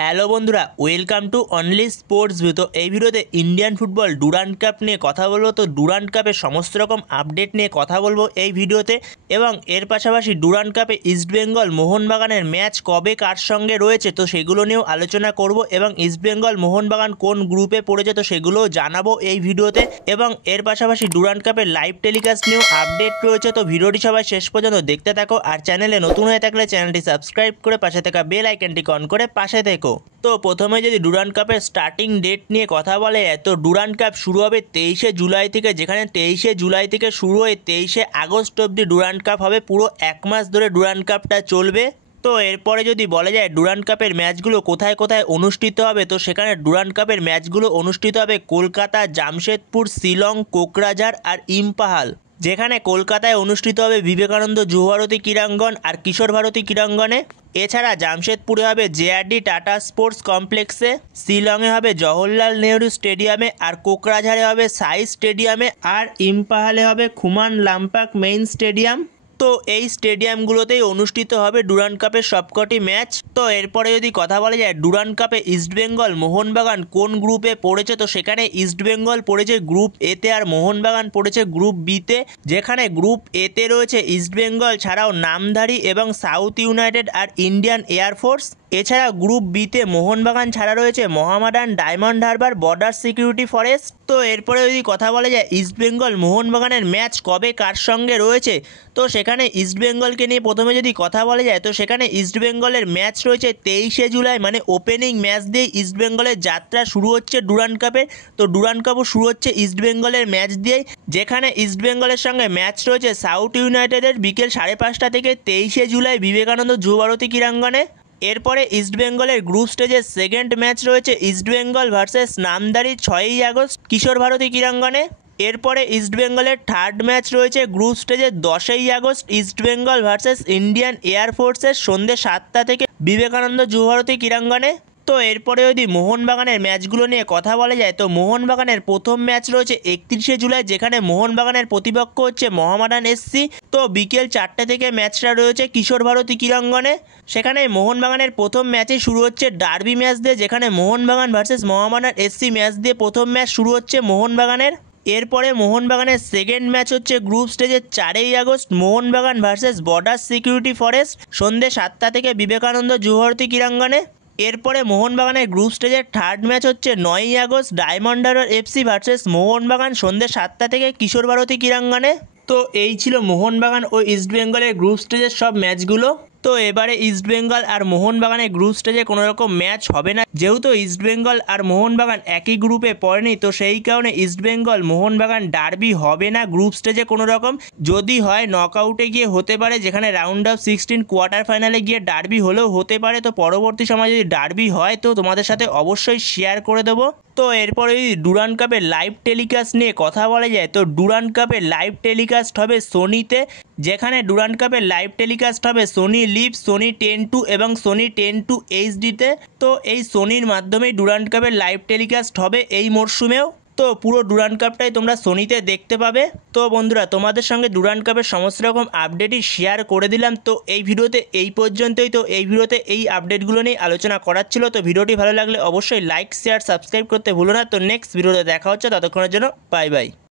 Hello বন্ধুরা, welcome to only sports view. তো এই ভিডিওতে ইন্ডিয়ান ফুটবল ডুরান্ড কাপ নিয়ে কথা বলবো। তো ডুরান্ড কাপের সমস্ত রকম আপডেট নিয়ে কথা বলবো এই ভিডিওতে, এবং এর পাশাপাশি ডুরান্ড কাপে ইস্টবেঙ্গল মোহনবাগানের ম্যাচ কবে কার সঙ্গে রয়েছে তো সেগুলো নিয়েও আলোচনা করব, এবং ইস্টবেঙ্গল মোহনবাগান কোন গ্রুপে পড়েছে তো সেগুলোও জানাবো এই ভিডিওতে। এবং এর পাশাপাশি ডুরান্ড কাপের লাইভ টেলিকাস্ট নিয়েও আপডেট রয়েছে। তো ভিডিওটি সবাই শেষ পর্যন্ত দেখতে থাকো, আর চ্যানেলে নতুন হয়ে থাকলে চ্যানেলটি সাবস্ক্রাইব করে পাশে থাকা বেল আইকনটি অন করে পাশে থেকো। তো প্রথমে যদি ডুরান্ড কাপের স্টার্টিং ডেট নিয়ে কথা বলে, তো ডুরান্ড কাপ শুরু হবে 23শে জুলাই থেকে, যেখানে 23শে জুলাই থেকে শুরু হয়ে 23শে আগস্ট অবধি ডুরান্ড কাপ হবে। পুরো এক মাস ধরে ডুরান্ড কাপটা চলবে। তো এরপরে যদি বলা যায় ডুরান্ড কাপের ম্যাচগুলো কোথায় কোথায় অনুষ্ঠিত হবে, তো সেখানে ডুরান্ড কাপের ম্যাচগুলো অনুষ্ঠিত হবে কলকাতা, জামশেদপুর, শিলং, কোকরাঝাড় আর ইম্পাহাল। যেখানে কলকাতায় অনুষ্ঠিত হবে বিবেকানন্দ যুবভারতী ক্রীড়াঙ্গন আর কিশোর ভারতী ক্রীড়াঙ্গনে। এছাড়া জামশেদপুরে হবে জেআরডি টাটা স্পোর্টস কমপ্লেক্সে, শিলংয়ে হবে জওহরলাল নেহরু স্টেডিয়ামে, আর কোকরাঝাড়ে হবে সাই স্টেডিয়ামে, আর ইম্পাহালে হবে খুমান লাম্পাক মেইন স্টেডিয়াম। তো এই স্টেডিয়ামগুলোতেই অনুষ্ঠিত হবে ডুরান্ড কাপের সবকটি ম্যাচ। তো এরপরে যদি কথা বলা যায় ডুরান্ড কাপে ইস্টবেঙ্গল মোহনবাগান কোন গ্রুপে পড়েছে, তো সেখানে ইস্টবেঙ্গল পড়েছে গ্রুপ এতে আর মোহনবাগান পড়েছে গ্রুপ বিতে। যেখানে গ্রুপ এতে রয়েছে ইস্টবেঙ্গল ছাড়াও নামধারী এবং সাউথ ইউনাইটেড আর ইন্ডিয়ান এয়ারফোর্স। এছাড়া গ্রুপ বিতে মোহনবাগান ছাড়া রয়েছে Mohammedan, diamond Harbour, border security forest. তো এরপরে যদি কথা বলা যায় ইস্টবেঙ্গল মোহনবাগানের ম্যাচ কবে কার সঙ্গে রয়েছে, তো সেখানে ইস্টবেঙ্গলকে নিয়ে প্রথমে যদি কথা বলা যায়, তো সেখানে ইস্টবেঙ্গলের ম্যাচ রয়েছে 23শে জুলাই, মানে ওপেনিং ম্যাচ দিয়ে ইস্টবেঙ্গলের যাত্রা শুরু হচ্ছে ডুরান্ড কাপে। তো ডুরান্ড কাপও শুরু হচ্ছে ইস্টবেঙ্গলের ম্যাচ দিয়েই, যেখানে ইস্টবেঙ্গলের সঙ্গে ম্যাচ রয়েছে সাউথ ইউনাইটেডের বিকেল 5:30 থেকে 23শে জুলাই বিবেকানন্দ যুবভারতী ক্রীড়াঙ্গনে। এরপরে ইস্টবেঙ্গলের গ্রুপ স্টেজের সেকেন্ড ম্যাচ রয়েছে ইস্টবেঙ্গল ভার্সেস নামধারী 6ই আগস্ট কিশোর ভারতী ক্রীড়াঙ্গনে। এরপরে ইস্টবেঙ্গলের থার্ড ম্যাচ রয়েছে গ্রুপ স্টেজের 10ই আগস্ট ইস্টবেঙ্গল ভার্সেস ইন্ডিয়ান এয়ারফোর্সের সন্ধ্যে 7টা থেকে বিবেকানন্দ যুবভারতী ক্রীড়াঙ্গনে। তো এরপরে যদি মোহনবাগানের ম্যাচগুলো নিয়ে কথা বলা যায়, তো মোহনবাগানের প্রথম ম্যাচ রয়েছে 31শে জুলাই, যেখানে মোহনবাগানের প্রতিপক্ষ হচ্ছে মোহামেডান এসসি। তো বিকেল 4টে থেকে ম্যাচটা রয়েছে কিশোর ভারতী ক্রীড়াঙ্গনে। সেখানে মোহনবাগানের প্রথম ম্যাচই শুরু হচ্ছে ডার্বি ম্যাচ দিয়ে, যেখানে Mohun Bagan versus Mohammedan SC match দিয়ে প্রথম ম্যাচ শুরু হচ্ছে মোহনবাগানের। এরপরে মোহনবাগানের সেকেন্ড ম্যাচ হচ্ছে গ্রুপ স্টেজের 4ই August Mohun Bagan versus border security force সন্ধ্যে 7টা থেকে বিবেকানন্দ যুবভারতী ক্রীড়াঙ্গনে। এরপরে মোহনবাগানের গ্রুপ স্টেজের থার্ড ম্যাচ হচ্ছে 9ই August Diamond Harbour FC versus Mohun Bagan সন্ধ্যে 7টা থেকে কিশোর ভারতী ক্রীড়াঙ্গনে। তো এই ছিল মোহনবাগান ও ইস্টবেঙ্গলের গ্রুপ স্টেজের সব ম্যাচগুলো। তো এবারে ইস্টবেঙ্গল আর মোহনবাগানের গ্রুপ স্টেজে কোনো রকম ম্যাচ হবে না, যেহেতু ইস্টবেঙ্গল আর মোহনবাগান একই গ্রুপে পড়েনি। তো সেই কারণে ইস্টবেঙ্গল মোহনবাগান ডার্বি হবে না গ্রুপ স্টেজে কোনো রকম। যদি হয় নকআউটে গিয়ে হতে পারে, যেখানে রাউন্ড অফ 16 কোয়ার্টার ফাইনালে গিয়ে ডার্বি হলেও হতে পারে। তো পরবর্তী সময় যদি ডার্বি হয় তো তোমাদের সাথে অবশ্যই শেয়ার করে দেবো। তো এরপরে যদি ডুরান্ড কাপের লাইভ টেলিকাস্ট নিয়ে কথা বলা যায়, তো ডুরান্ড কাপের লাইভ টেলিকাস্ট হবে সোনিতে। যেখানে ডুরান্ড কাপের লাইভ টেলিকাস্ট হবে সোনি লিভ, সোনি 10-2 এবং সোনি 10-2 এইচডিতে। তো এই সোনির মাধ্যমেই ডুরান্ড কাপের লাইভ টেলিকাস্ট হবে এই মরশুমেও। তো পুরো ডুরান্ড কাপটাই তোমরা সোনিতে দেখতে পাবে। তো বন্ধুরা, তোমাদের সঙ্গে ডুরান্ড কাপের সমস্ত রকম আপডেটই শেয়ার করে দিলাম। তো এই ভিডিওতে এই পর্যন্তই। তো এই ভিডিওতে এই আপডেটগুলো নিয়ে আলোচনা করার ছিল। তো ভিডিওটি ভালো লাগলে অবশ্যই লাইক, শেয়ার, সাবস্ক্রাইব করতে ভুলো না। তো নেক্সট ভিডিওতে দেখা হচ্ছে, ততক্ষণের জন্য বাই বাই।